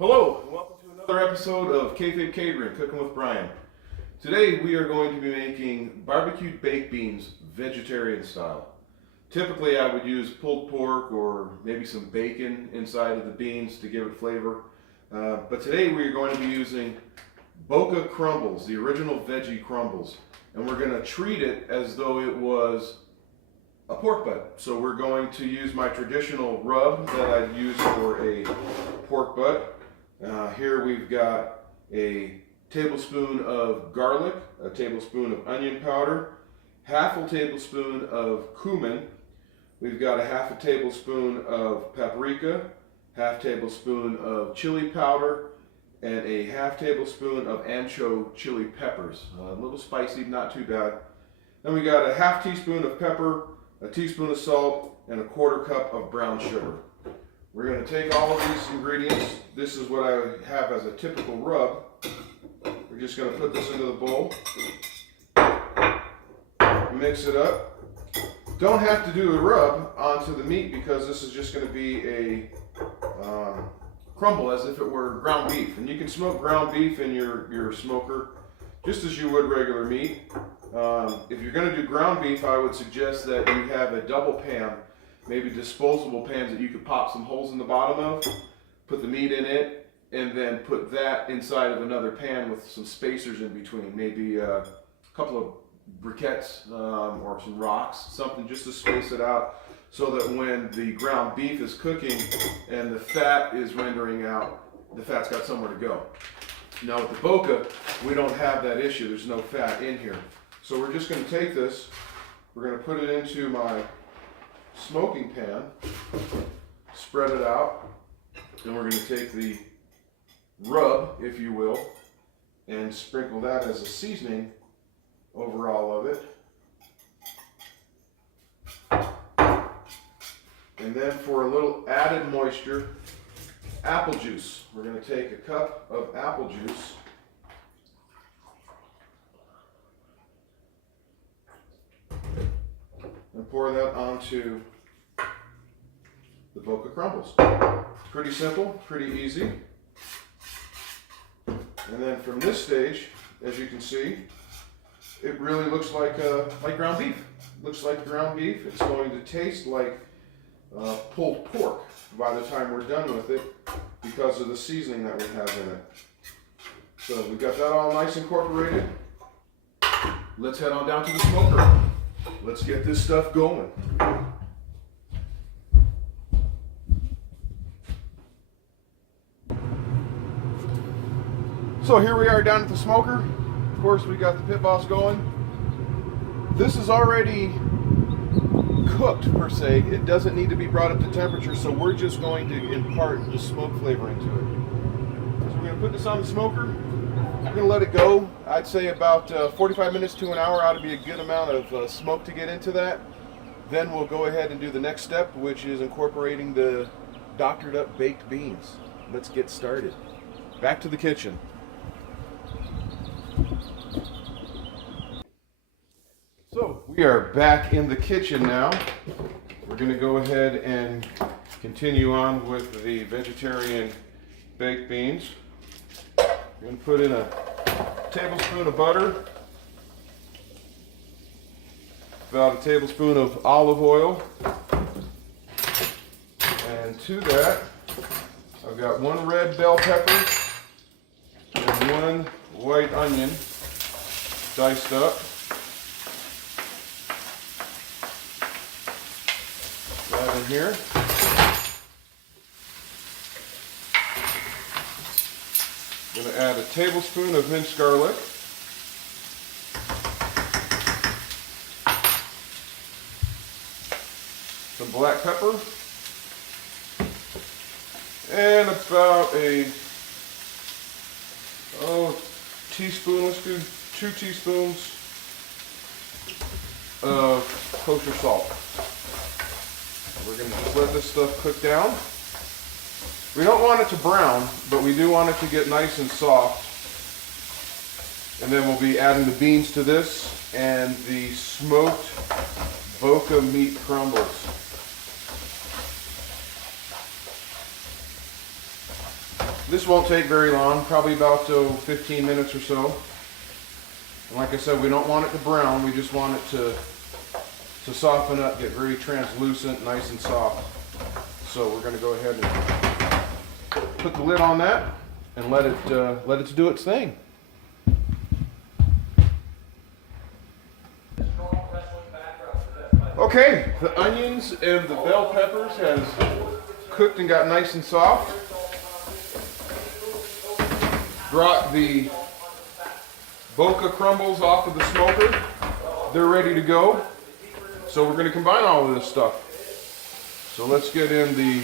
Hello, and welcome to another episode of Kayfabe Catering, Cooking with Brian. Today we are going to be making barbecued baked beans, vegetarian style. Typically I would use pulled pork or maybe some bacon inside of the beans to give it flavor. But today we are going to be using Boca crumbles, the original veggie crumbles. And we're going to treat it as though it was a pork butt. So we're going to use my traditional rub that I'd use for a pork butt. Here we've got a tablespoon of garlic, a tablespoon of onion powder, half a tablespoon of cumin. We've got a half a tablespoon of paprika, half tablespoon of chili powder, and a half tablespoon of ancho chili peppers. A little spicy, not too bad. Then we got a half teaspoon of pepper, a teaspoon of salt, and a quarter cup of brown sugar. We're going to take all of these ingredients. This is what I have as a typical rub. We're just going to put this into the bowl, mix it up. Don't have to do a rub onto the meat because this is just going to be a crumble as if it were ground beef. And you can smoke ground beef in your smoker just as you would regular meat. If you're going to do ground beef, I would suggest that you have a double pan, maybe disposable pans that you could pop some holes in the bottom of, put the meat in it, and then put that inside of another pan with some spacers in between, maybe a couple of briquettes or some rocks, something just to space it out so that when the ground beef is cooking and the fat is rendering out, the fat's got somewhere to go. Now with the Boca, we don't have that issue. There's no fat in here. So we're just going to take this, we're going to put it into my smoking pan, spread it out, and we're going to take the rub, if you will, and sprinkle that as a seasoning over all of it. And then for a little added moisture, apple juice. We're going to take a cup of apple juice, and pour that onto the Boca crumbles. Pretty simple, pretty easy. And then from this stage, as you can see, it really looks like ground beef. Looks like ground beef. It's going to taste like pulled pork by the time we're done with it because of the seasoning that we have in it. So we've got that all nice incorporated. Let's head on down to the smoker. Let's get this stuff going. So here we are down at the smoker. Of course, we got the pit boss going. This is already cooked per se. It doesn't need to be brought up to temperature, so we're just going to impart the smoke flavor into it. So we're going to put this on the smoker. We're going to let it go. I'd say about 45 minutes to an hour ought to be a good amount of smoke to get into that. Then we'll go ahead and do the next step, which is incorporating the doctored up baked beans. Let's get started. Back to the kitchen. So we are back in the kitchen now. We're going to go ahead and continue on with the vegetarian baked beans. We're going to put in a tablespoon of butter, about a tablespoon of olive oil, and to that I've got one red bell pepper and one white onion diced up. That in here. I'm going to add a tablespoon of minced garlic, some black pepper, and about a teaspoon, let's do 2 teaspoons of kosher salt. We're going to just let this stuff cook down. We don't want it to brown, but we do want it to get nice and soft. And then we'll be adding the beans to this and the smoked Boca meat crumbles. This won't take very long, probably about 15 minutes or so. And like I said, we don't want it to brown, we just want it to soften up, get very translucent, nice and soft. So we're going to go ahead and put the lid on that and let it do its thing. Okay, the onions and the bell peppers has cooked and got nice and soft. Brought the Boca crumbles off of the smoker. They're ready to go. So we're going to combine all of this stuff. So let's get in the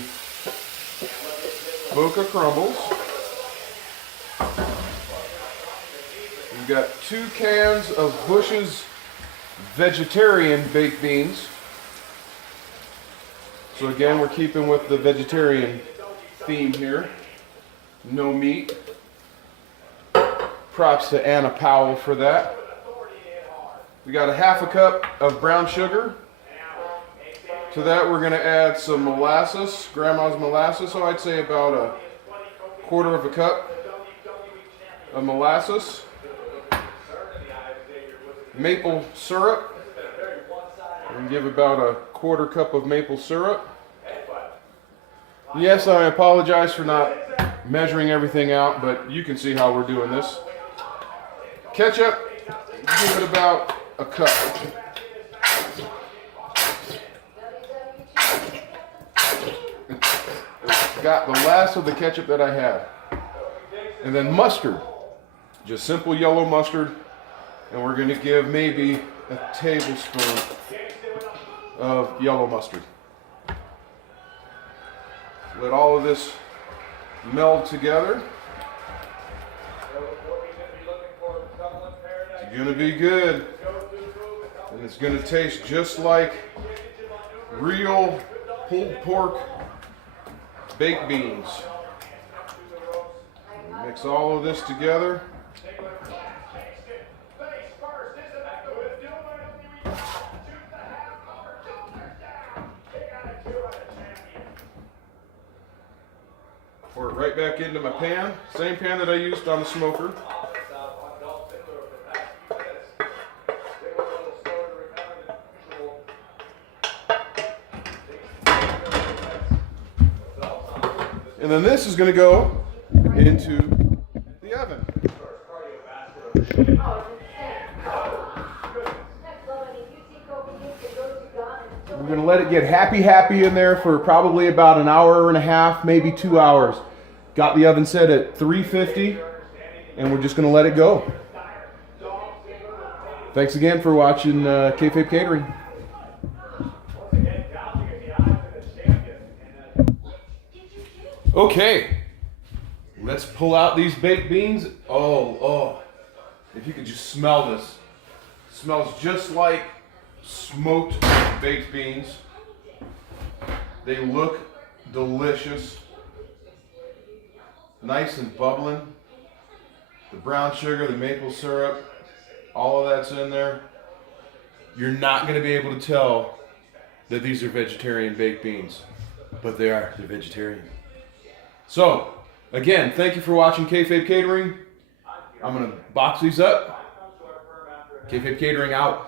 Boca crumbles. We've got 2 cans of Bush's vegetarian baked beans. So again, we're keeping with the vegetarian theme here. No meat. Props to Anna Powell for that. We got a 1/2 cup of brown sugar. To that we're going to add some molasses, grandma's molasses, so I'd say about a 1/4 cup of molasses. Maple syrup. We can give about a 1/4 cup of maple syrup. Yes, I apologize for not measuring everything out, but you can see how we're doing this. Ketchup, give it about a cup. Got the last of the ketchup that I had. And then mustard, just simple yellow mustard. And we're going to give maybe a tablespoon of yellow mustard. Let all of this meld together. It's going to be good. And it's going to taste just like real pulled pork baked beans. Mix all of this together. Pour it right back into my pan, same pan that I used on the smoker. And then this is going to go into the oven. We're going to let it get happy in there for probably about 1.5 hours, maybe 2 hours. Got the oven set at 350, and we're just going to let it go. Thanks again for watching Kayfabe Catering. Okay, let's pull out these baked beans. Oh, if you could just smell this. It smells just like smoked baked beans. They look delicious. Nice and bubbling. The brown sugar, the maple syrup, all of that's in there. You're not going to be able to tell that these are vegetarian baked beans, but they are. They're vegetarian. So, again, thank you for watching Kayfabe Catering. I'm going to box these up. Kayfabe Catering out.